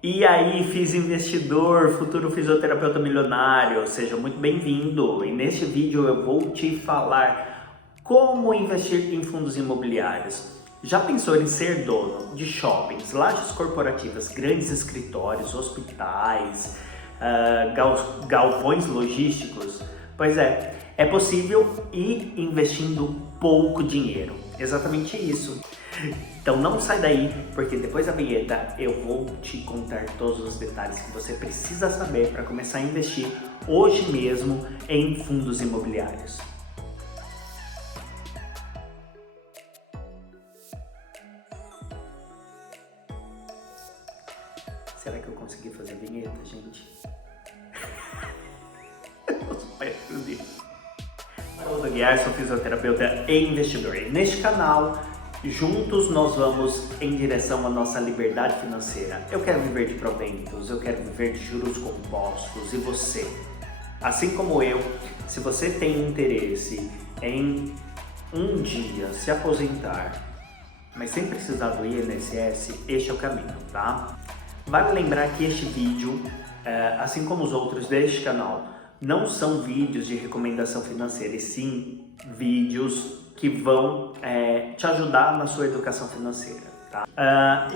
E aí, FIIs investidor, futuro fisioterapeuta milionário, seja muito bem-vindo. E neste vídeo eu vou te falar como investir em fundos imobiliários. Já pensou em ser dono de shoppings, lajes corporativas, grandes escritórios, hospitais, galpões logísticos? Pois é possível ir investindo pouco dinheiro. Exatamente isso. Então não sai daí, porque depois da vinheta eu vou te contar todos os detalhes que você precisa saber para começar a investir hoje mesmo em fundos imobiliários. Será que eu consegui fazer a vinheta, gente? Meu Deus. Eu sou Guiar, sou fisioterapeuta e investidor. E neste canal, juntos nós vamos em direção à nossa liberdade financeira. Eu quero viver de proventos, eu quero viver de juros compostos. E você? Assim como eu, se você tem interesse em um dia se aposentar, mas sem precisar do INSS, este é o caminho, tá? Vale lembrar que este vídeo, assim como os outros deste canal, não são vídeos de recomendação financeira, e sim vídeos que vão te ajudar na sua educação financeira, tá?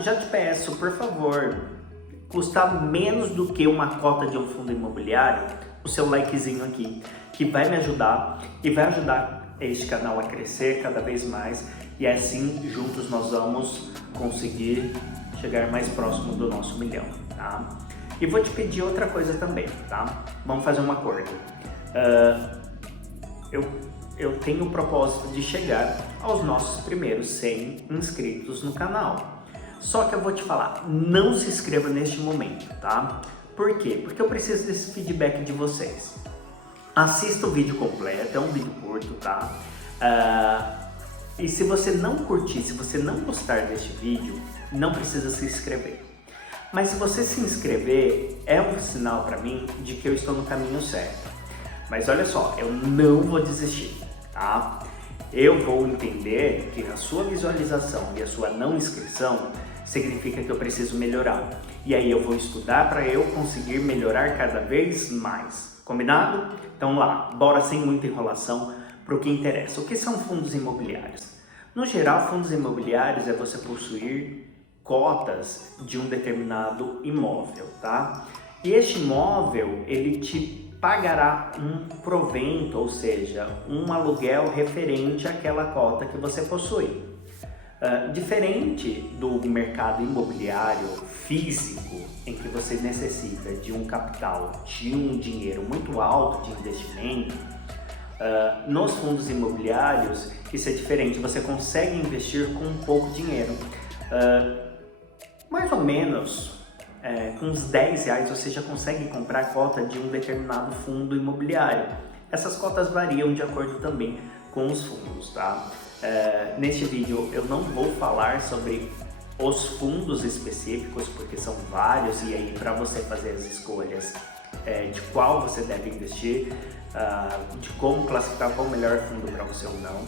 Já te peço, por favor, custa menos do que uma cota de um fundo imobiliário, o seu likezinho aqui, que vai me ajudar e vai ajudar este canal a crescer cada vez mais, e assim juntos nós vamos conseguir chegar mais próximo do nosso milhão, tá? E vou te pedir outra coisa também, tá? Vamos fazer um acordo. Eu tenho o propósito de chegar aos nossos primeiros 100 inscritos no canal. Só que eu vou te falar, não se inscreva neste momento, tá? Por quê? Porque eu preciso desse feedback de vocês. Assista o vídeo completo, é um vídeo curto, tá? E se você não curtir, se você não gostar deste vídeo, não precisa se inscrever. Mas se você se inscrever, é um sinal para mim de que eu estou no caminho certo. Mas olha só, eu não vou desistir, tá? Eu vou entender que a sua visualização e a sua não inscrição significa que eu preciso melhorar. E aí eu vou estudar para eu conseguir melhorar cada vez mais. Combinado? Então lá, bora sem muita enrolação para o que interessa. O que são fundos imobiliários? No geral, fundos imobiliários é você possuir cotas de um determinado imóvel, tá? E este imóvel, ele te pagará um provento, ou seja, um aluguel referente àquela cota que você possui. Diferente do mercado imobiliário físico, em que você necessita de um capital, de um dinheiro muito alto de investimento, nos fundos imobiliários isso é diferente, você consegue investir com pouco dinheiro. Mais ou menos, com uns R$10 você já consegue comprar a cota de um determinado fundo imobiliário. Essas cotas variam de acordo também com os fundos, tá? Neste vídeo eu não vou falar sobre os fundos específicos, porque são vários, e aí para você fazer as escolhas de qual você deve investir, de como classificar qual o melhor fundo para você ou não,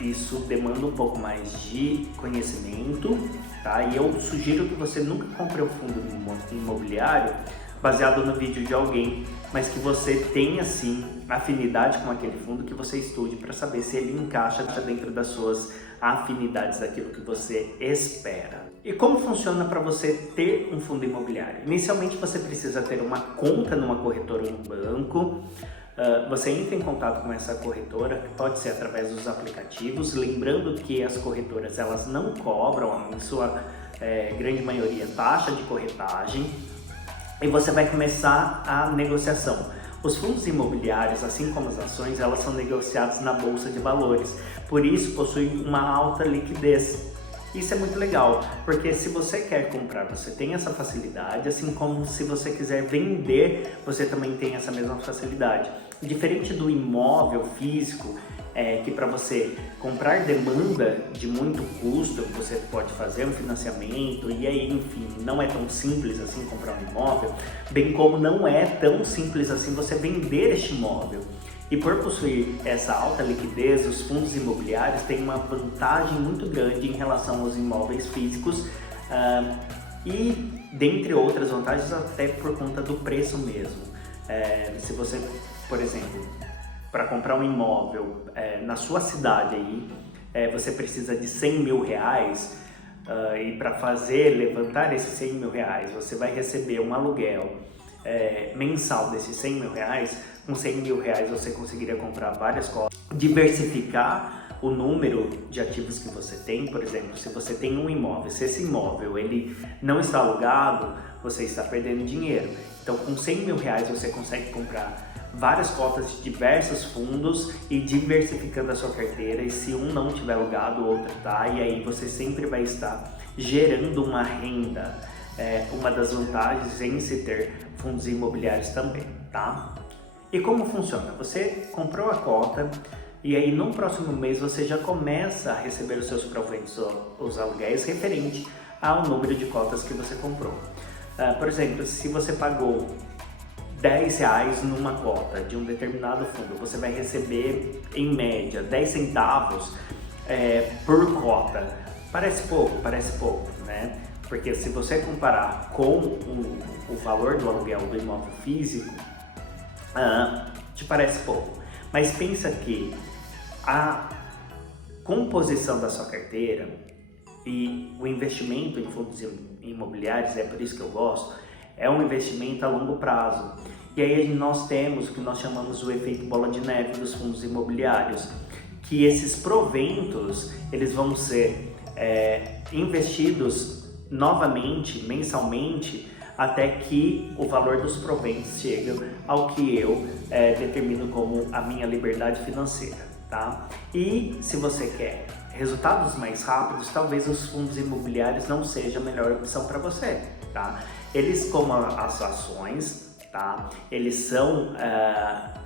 isso demanda um pouco mais de conhecimento, tá? E eu sugiro que você nunca compre um fundo imobiliário baseado no vídeo de alguém, mas que você tenha sim afinidade com aquele fundo, que você estude para saber se ele encaixa dentro das suas afinidades, daquilo que você espera. E como funciona para você ter um fundo imobiliário? Inicialmente você precisa ter uma conta numa corretora no banco. Você entra em contato com essa corretora, que pode ser através dos aplicativos, lembrando que as corretoras elas não cobram, em sua grande maioria, taxa de corretagem, e você vai começar a negociação. Os fundos imobiliários, assim como as ações, elas são negociadas na Bolsa de Valores, por isso possuem uma alta liquidez. Isso é muito legal, porque se você quer comprar, você tem essa facilidade, assim como se você quiser vender, você também tem essa mesma facilidade. Diferente do imóvel físico, que para você comprar demanda de muito custo, você pode fazer um financiamento e aí, enfim, não é tão simples assim comprar um imóvel, bem como não é tão simples assim você vender este imóvel. E por possuir essa alta liquidez, os fundos imobiliários têm uma vantagem muito grande em relação aos imóveis físicos, E dentre outras vantagens, até por conta do preço mesmo. Se você, por exemplo, para comprar um imóvel na sua cidade aí, você precisa de 100 mil reais, e para levantar esses 100 mil reais, você vai receber um aluguel mensal desses 100 mil reais. Com 100 mil reais você conseguiria comprar várias cotas, diversificar o número de ativos que você tem. Por exemplo, se você tem um imóvel, se esse imóvel ele não está alugado, você está perdendo dinheiro. Então, com 100 mil reais você consegue comprar várias cotas de diversos fundos e diversificando a sua carteira, e se um não tiver alugado, o outro tá, e aí você sempre vai estar gerando uma renda. Uma das vantagens em se ter fundos imobiliários também, tá? E como funciona? Você comprou a cota e aí no próximo mês você já começa a receber os seus proventos, os aluguéis referente ao número de cotas que você comprou. Por exemplo, se você pagou R$10 numa cota de um determinado fundo, você vai receber em média 10 centavos por cota. Parece pouco, né? Porque se você comparar com o valor do aluguel do imóvel físico, te parece pouco. Mas pensa que a composição da sua carteira e o investimento em fundos imobiliários, é por isso que eu gosto, é um investimento a longo prazo. E aí nós temos o que nós chamamos o efeito bola de neve dos fundos imobiliários, que esses proventos eles vão ser investidos novamente, mensalmente, até que o valor dos proventos chegue ao que eu determino como a minha liberdade financeira, tá? E se você quer resultados mais rápidos, talvez os fundos imobiliários não sejam a melhor opção para você, tá? Eles, como as ações, tá? Eles são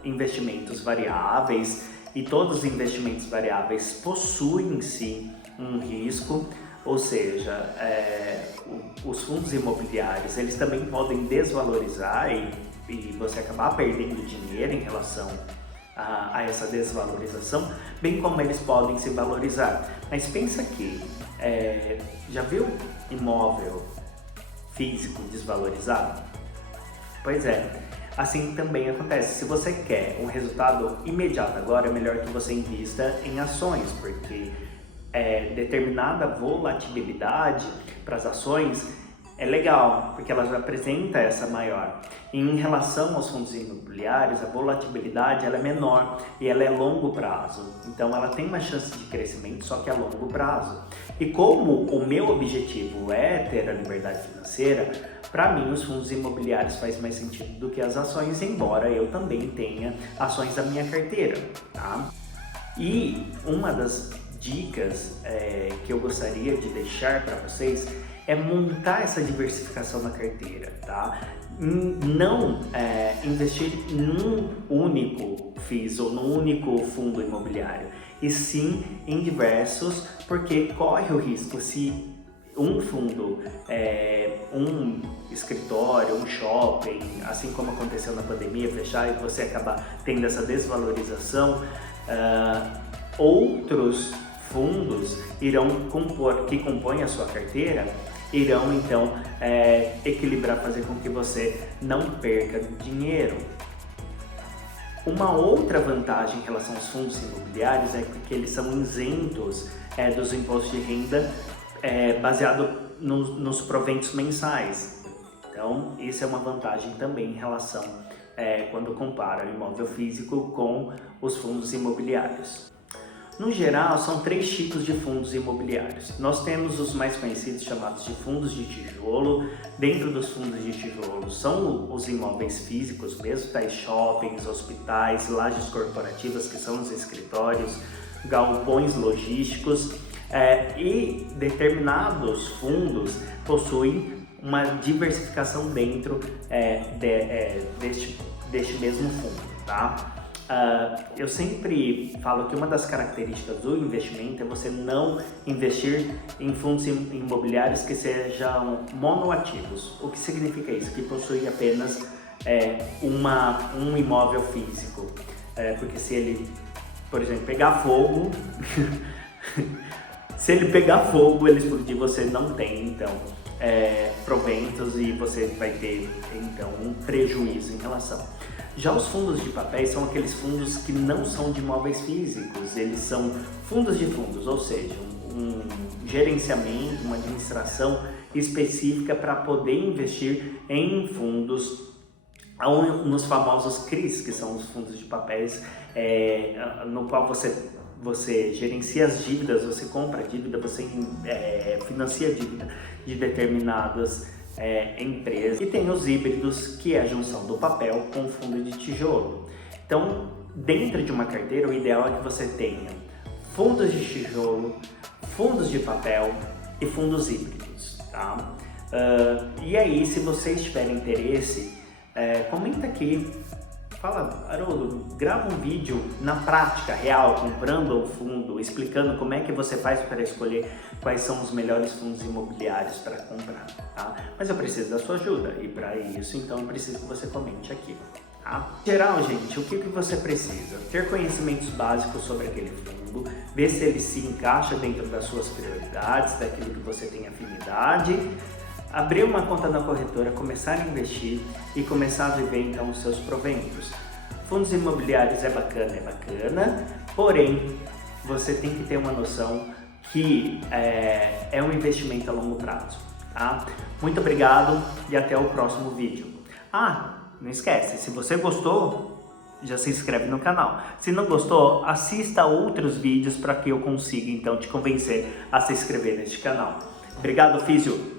investimentos variáveis, e todos os investimentos variáveis possuem sim um risco. Ou seja, os fundos imobiliários eles também podem desvalorizar e você acabar perdendo dinheiro em relação a essa desvalorização, bem como eles podem se valorizar. Mas pensa que, já viu imóvel físico desvalorizado? Pois é, assim também acontece. Se você quer um resultado imediato agora, é melhor que você invista em ações, porque determinada volatilidade para as ações é legal, porque elas apresentam essa maior. Em relação aos fundos imobiliários, a volatilidade ela é menor e ela é longo prazo. Então ela tem uma chance de crescimento, só que a longo prazo. E como o meu objetivo é ter a liberdade financeira, para mim os fundos imobiliários faz mais sentido do que as ações, embora eu também tenha ações da minha carteira, tá? E uma das dicas que eu gostaria de deixar para vocês é montar essa diversificação na carteira, tá? Não investir num único FIIs ou num único fundo imobiliário, e sim em diversos, porque corre o risco se um fundo, um escritório, um shopping, assim como aconteceu na pandemia, fechar e você acabar tendo essa desvalorização, outros fundos que compõem a sua carteira irão então equilibrar, fazer com que você não perca dinheiro. Uma outra vantagem em relação aos fundos imobiliários é que eles são isentos dos impostos de renda baseado nos proventos mensais. Então isso é uma vantagem também em relação quando compara o imóvel físico com os fundos imobiliários. No geral, são 3 tipos de fundos imobiliários. Nós temos os mais conhecidos, chamados de fundos de tijolo. Dentro dos fundos de tijolo são os imóveis físicos mesmo, tais shoppings, hospitais, lajes corporativas, que são os escritórios, galpões logísticos, e determinados fundos possuem uma diversificação dentro deste mesmo fundo, tá? Eu sempre falo que uma das características do investimento é você não investir em fundos imobiliários que sejam monoativos. O que significa isso? Que possui apenas um imóvel físico. Porque se ele, por exemplo, pegar fogo, se ele pegar fogo, ele explodir, você não tem então proventos e você vai ter então um prejuízo em relação. Já os fundos de papéis são aqueles fundos que não são de imóveis físicos, eles são fundos de fundos, ou seja, um gerenciamento, uma administração específica para poder investir em fundos, nos famosos CRIs, que são os fundos de papéis, no qual você gerencia as dívidas, você compra dívida, você financia a dívida de determinadas empresas. E tem os híbridos, que é a junção do papel com o fundo de tijolo. Então, dentro de uma carteira, o ideal é que você tenha fundos de tijolo, fundos de papel e fundos híbridos, tá? E aí, se vocês tiverem interesse, comenta aqui. Fala, Haroldo, grava um vídeo na prática real, comprando o fundo, explicando como é que você faz para escolher quais são os melhores fundos imobiliários para comprar, tá? Mas eu preciso da sua ajuda e para isso, então, eu preciso que você comente aqui, tá? Em geral, gente, o que você precisa? Ter conhecimentos básicos sobre aquele fundo, ver se ele se encaixa dentro das suas prioridades, daquilo que você tem afinidade, abrir uma conta na corretora, começar a investir e começar a viver então os seus proventos. Fundos imobiliários é bacana, porém você tem que ter uma noção que é um investimento a longo prazo, tá? Muito obrigado e até o próximo vídeo. Não esquece, se você gostou, já se inscreve no canal. Se não gostou, assista outros vídeos para que eu consiga então te convencer a se inscrever neste canal. Obrigado, Físio!